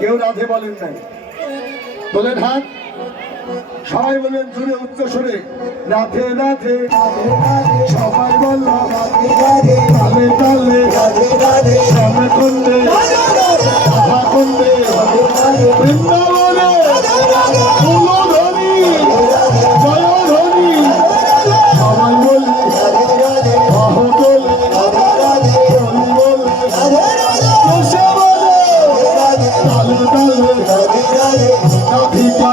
কেউ রাধে বলেন নাই, বলেন হাত সবাই বলেন জুড়ে উচ্চ সুরে রাধে রাধে। সবাই বলল তালে তালে শ্যামে কুণ্ডে রাধা কুণ্ডে বৃন্দাবনে ফুলধ্বনি জয়ধ্বনি। সবাই বলি বাহু তোলে বলি বলে বসে বলে তালে তালে রাধিকা